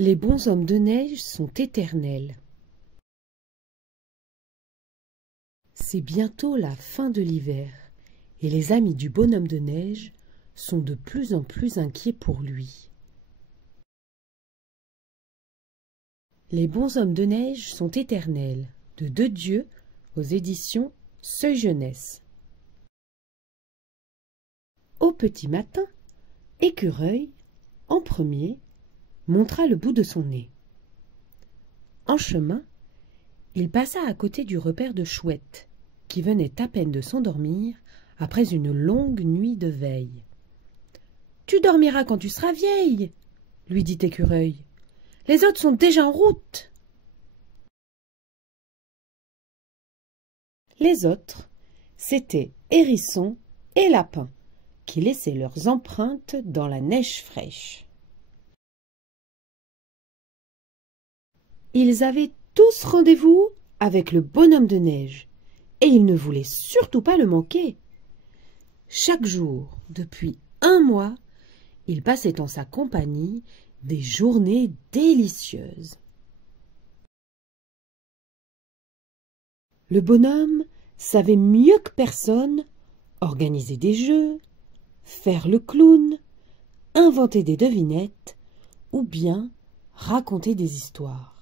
Les bonshommes de neige sont éternels. C'est bientôt la fin de l'hiver, et les amis du bonhomme de neige sont de plus en plus inquiets pour lui. Les bonshommes de neige sont éternels, de Dedieu, aux éditions Seuil Jeunesse. Au petit matin, Écureuil, en premier, montra le bout de son nez. En chemin, il passa à côté du repaire de Chouette, qui venait à peine de s'endormir après une longue nuit de veille. « Tu dormiras quand tu seras vieille, » lui dit Écureuil. « Les autres sont déjà en route. » Les autres, c'étaient Hérisson et Lapin, qui laissaient leurs empreintes dans la neige fraîche. Ils avaient tous rendez-vous avec le bonhomme de neige, et ils ne voulaient surtout pas le manquer. Chaque jour, depuis un mois, il passait en sa compagnie des journées délicieuses. Le bonhomme savait mieux que personne organiser des jeux, faire le clown, inventer des devinettes ou bien raconter des histoires.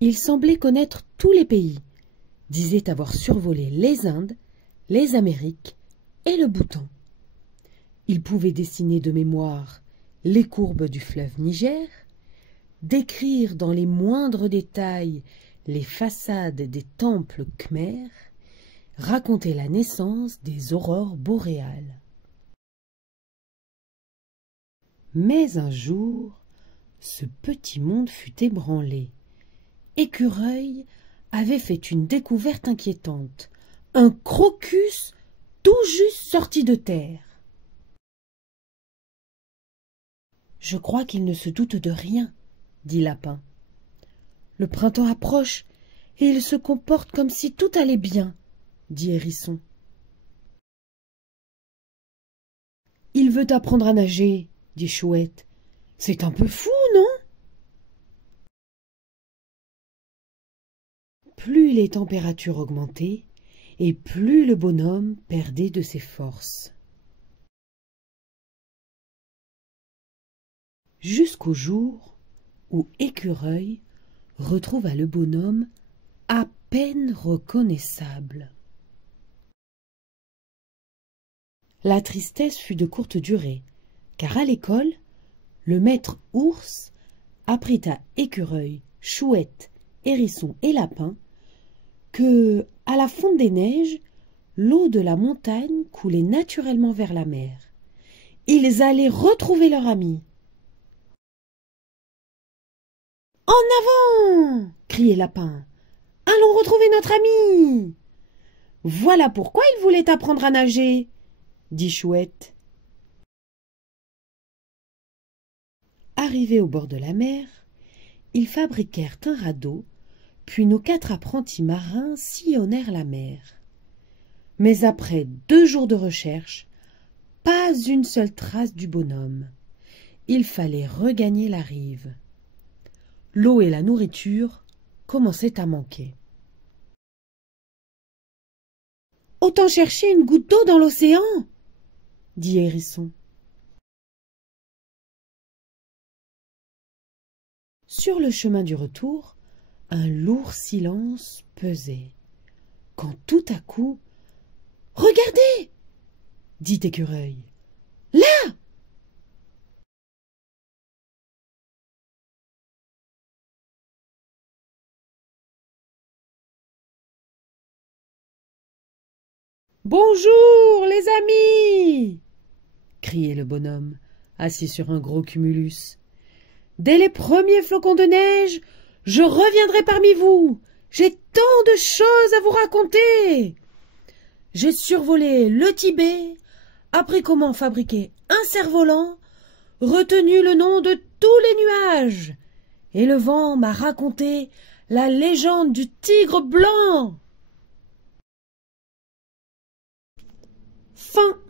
Il semblait connaître tous les pays, disait avoir survolé les Indes, les Amériques et le Bhoutan. Il pouvait dessiner de mémoire les courbes du fleuve Niger, décrire dans les moindres détails les façades des temples khmers, raconter la naissance des aurores boréales. Mais un jour, ce petit monde fut ébranlé. Écureuil avait fait une découverte inquiétante, un crocus tout juste sorti de terre. « Je crois qu'il ne se doute de rien, » dit Lapin. « Le printemps approche et il se comporte comme si tout allait bien, » dit Hérisson. « Il veut apprendre à nager, » dit Chouette. « C'est un peu fou, non ?» Plus les températures augmentaient, et plus le bonhomme perdait de ses forces. Jusqu'au jour où Écureuil retrouva le bonhomme à peine reconnaissable. La tristesse fut de courte durée, car à l'école, le maître ours apprit à Écureuil, Chouette, Hérisson et Lapin que, à la fonte des neiges, l'eau de la montagne coulait naturellement vers la mer. Ils allaient retrouver leur ami. « En avant !» criait Lapin. « Allons retrouver notre ami !»« Voilà pourquoi il voulait apprendre à nager !» dit Chouette. Arrivés au bord de la mer, ils fabriquèrent un radeau, puis nos 4 apprentis marins sillonnèrent la mer. Mais après 2 jours de recherche, pas une seule trace du bonhomme. Il fallait regagner la rive. L'eau et la nourriture commençaient à manquer. « Autant chercher une goutte d'eau dans l'océan !» dit Hérisson. Sur le chemin du retour, un lourd silence pesait, quand tout à coup « Regardez !» dit Écureuil. « Là !» « Bonjour, les amis !» criait le bonhomme, assis sur un gros cumulus. « Dès les premiers flocons de neige, je reviendrai parmi vous. J'ai tant de choses à vous raconter. J'ai survolé le Tibet, appris comment fabriquer un cerf-volant, retenu le nom de tous les nuages, et le vent m'a raconté la légende du tigre blanc. » Fin.